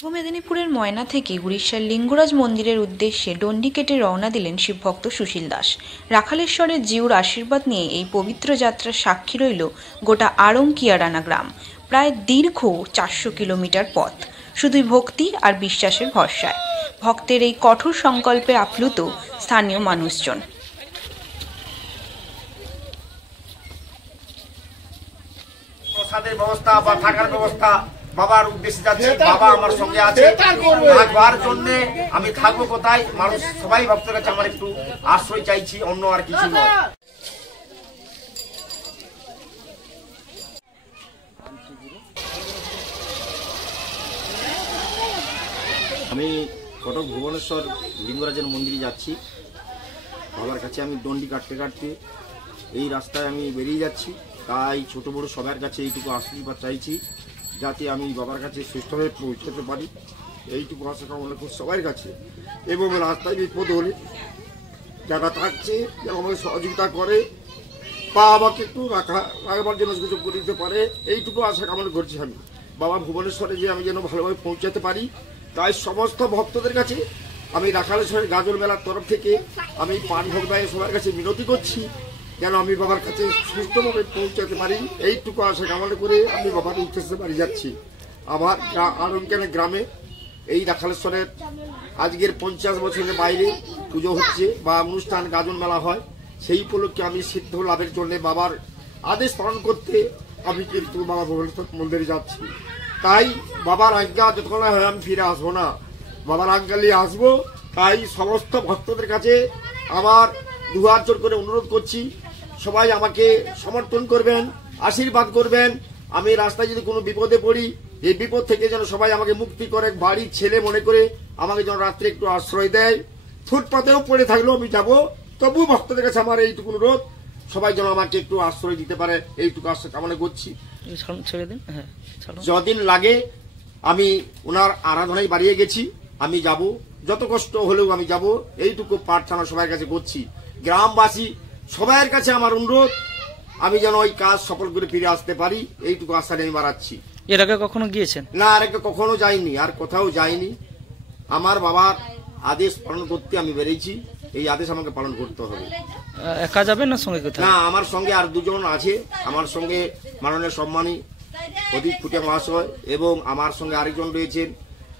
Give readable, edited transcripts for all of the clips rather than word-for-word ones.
পূর্ব মেদিনীপুরের ময়না থেকে উড়িষ্যার লিঙ্গরাজ মন্দিরের উদ্দেশ্যে ডন্ডি কেটে রওনা দিলেন শিবভক্ত সুশীল দাস। রাখালেশ্বরের জিউর আশীর্বাদ নিয়ে এই পবিত্র যাত্রার সাক্ষী রইল গোটা আড়ং-কিয়ারানা গ্রাম। প্রায় দীর্ঘ 400 কিলোমিটার পথ, শুধুই ভক্তি আর বিশ্বাসের ভরসায়। ভক্তের এই কঠোর সংকল্পে আপ্লুত স্থানীয় মানুষজন। প্রসাদের ব্যবস্থা বা থাকার ব্যবস্থা বাবার উদ্দেশ্যে যাচ্ছি। বাবা আমার সঙ্গে আছে, থাকবার জন্য আমি থাকবো কোথায়? মানুষ সবাই ভক্তের কাছে আমার একটু আশ্রয় চাইছি, অন্য আর কিছু নয়। আমি কটক ভুবনেশ্বর লিঙ্গরাজের মন্দিরে যাচ্ছি। বাবার কাছে আমি ডন্ডি কাটতে কাটতে এই রাস্তায় আমি বেরিয়ে যাচ্ছি। তাই ছোট বড় সবার কাছে এইটুকু আশীর্বাদ চাইছি, যাতে আমি বাবার কাছে সুস্থভাবে পৌঁছতে পারি। এইটুকু আশা কামনা করি সবার কাছে। এবং রাস্তায় বিপদ হলে যারা থাকছে যেন আমাকে সহযোগিতা করে বা আমাকে একটু রাখবার জন্য সুযোগ করে দিতে পারে, এইটুকু আশা কামনা করছি আমি। বাবা ভুবনেশ্বরে যে আমি যেন ভালোভাবে পৌঁছাতে পারি, তাই সমস্ত ভক্তদের কাছে আমি রাখালেশ্বরের গাজল মেলার তরফ থেকে আমি পান ভোগ দায়ে সবার কাছে মিনতি করছি, যেন আমি বাবার কাছে সুস্থভাবে পৌঁছাতে পারি। এইটুকু আশা কামনা করে আমি বাবার উদ্দেশ্যে বাড়ি যাচ্ছি। আমার আড়ং-কিয়ারানা গ্রামে এই রাখালেশ্বরের আজকের 50 বছরের বাইরে পুজো হচ্ছে বা অনুষ্ঠান গাজন মেলা হয়। সেই উপলক্ষে আমি সিদ্ধ লাভের জন্য বাবার আদেশ পালন করতে আমি কিন্তু বাবা ভুবনেশ্বর মন্দিরে যাচ্ছি। তাই বাবার আজ্ঞা যতক্ষণ হয় আমি ফিরে আসবো না, বাবার আজ্ঞা নিয়ে আসবো। তাই সমস্ত ভক্তদের কাছে আমার দুহাত জোর করে অনুরোধ করছি, সবাই আমাকে সমর্থন করবেন, আশীর্বাদ করবেন। আমি রাস্তায় যদি কোনো বিপদে পড়ি, এই বিপদ থেকে যেন সবাই আমাকে মুক্তি করে, বাড়ির ছেলে মনে করে আমাকে যেন রাত্রে একটু আশ্রয় দেয়। ফুটপাতেও পড়ে থাকলেও আমি যাবো, তবু ভক্তদের কাছে আমার এইটুকু অনুরোধ, সবাই যেন আমাকে একটু আশ্রয় দিতে পারে, এইটুকু আশা কামনা করছি। যদিন লাগে আমি ওনার আরাধনায় বাড়িয়ে গেছি, আমি যাব, যত কষ্ট হলেও আমি যাব, এইটুকু প্রার্থনা সবার কাছে করছি। গ্রামবাসী সবার কাছে আমার অনুরোধ, আমি যেন ওই কাজ সফল করে ফিরে আসতে পারি, এইটুকু আশা নিয়ে বাড়াচ্ছি। এর আগে কখনো গিয়েছেন? না, আর আগে কখনো যাইনি, আর কোথাও যাইনি। আমার বাবার আদেশ পালন করতে আমি বেরিয়েছি, এই আদেশ আমাকে পালন করতে হবে। একা যাবেন না সঙ্গে কোথাও? না, আমার সঙ্গে আর দুজন আছে। আমার সঙ্গে মাননীয় সম্মানী প্রদীপ ফুটিয়া মহাশয় এবং আমার সঙ্গে আরেকজন রয়েছেন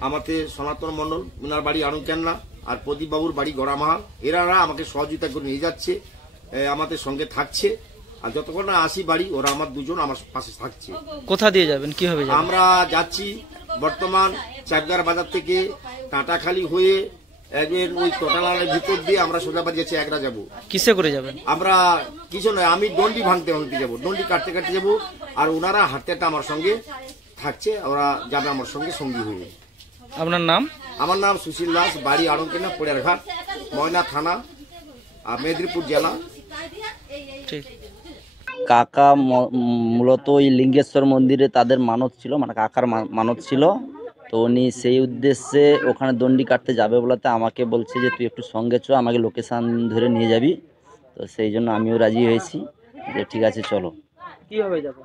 আমাদের সনাতন মণ্ডল, ওনার বাড়ি আড়ং-কিয়ারানা, আর প্রদীপ বাবুর বাড়ি গড়ামাহাল। এরা আমাকে সহযোগিতা করে নিয়ে যাচ্ছে, আমাদের সঙ্গে থাকছে। আর যতক্ষণ না আসি বাড়ি, ওরা আমার দুজন আমার পাশে থাকছে। কোথা দিয়ে যাবেন, কিভাবে যাবেন? আমরা যাচ্ছি বর্তমান চাকদার বাজার থেকে কাঁটাখালি হয়ে একদিন ওই টোটালের ভিতর দিয়ে আমরা সোজাবাড়ি যাচ্ছি, একরা যাবো। কিসে করে যাবেন? আমরা কিছু নয়, আমি ডন্ডি ভাঙতে যাবো, ডন্ডি কাটতে কাটতে যাবো। আর ওনারা হাঁটতে আমার সঙ্গে থাকছে, ওরা যাবে আমার সঙ্গে সঙ্গী হয়ে। আপনার নাম? আমার নাম সুশীল দাস, বাড়ি আড়ং-কিয়ারানা, পোড়ারঘাট, ময়না থানা, আর মেদিনীপুর জেলা। ঠিক। কাকা মূলত ওই লিঙ্গেশ্বর মন্দিরে তাদের মানত ছিল, মানে কাকার মানত ছিল। তো উনি সেই উদ্দেশ্যে ওখানে দণ্ডি কাটতে যাবে বলাতে আমাকে বলছে যে তুই একটু সঙ্গে চ, আমাকে লোকেশান ধরে নিয়ে যাবি। তো সেই জন্য আমিও রাজি হয়েছি যে ঠিক আছে চলো। কিভাবে যাবো?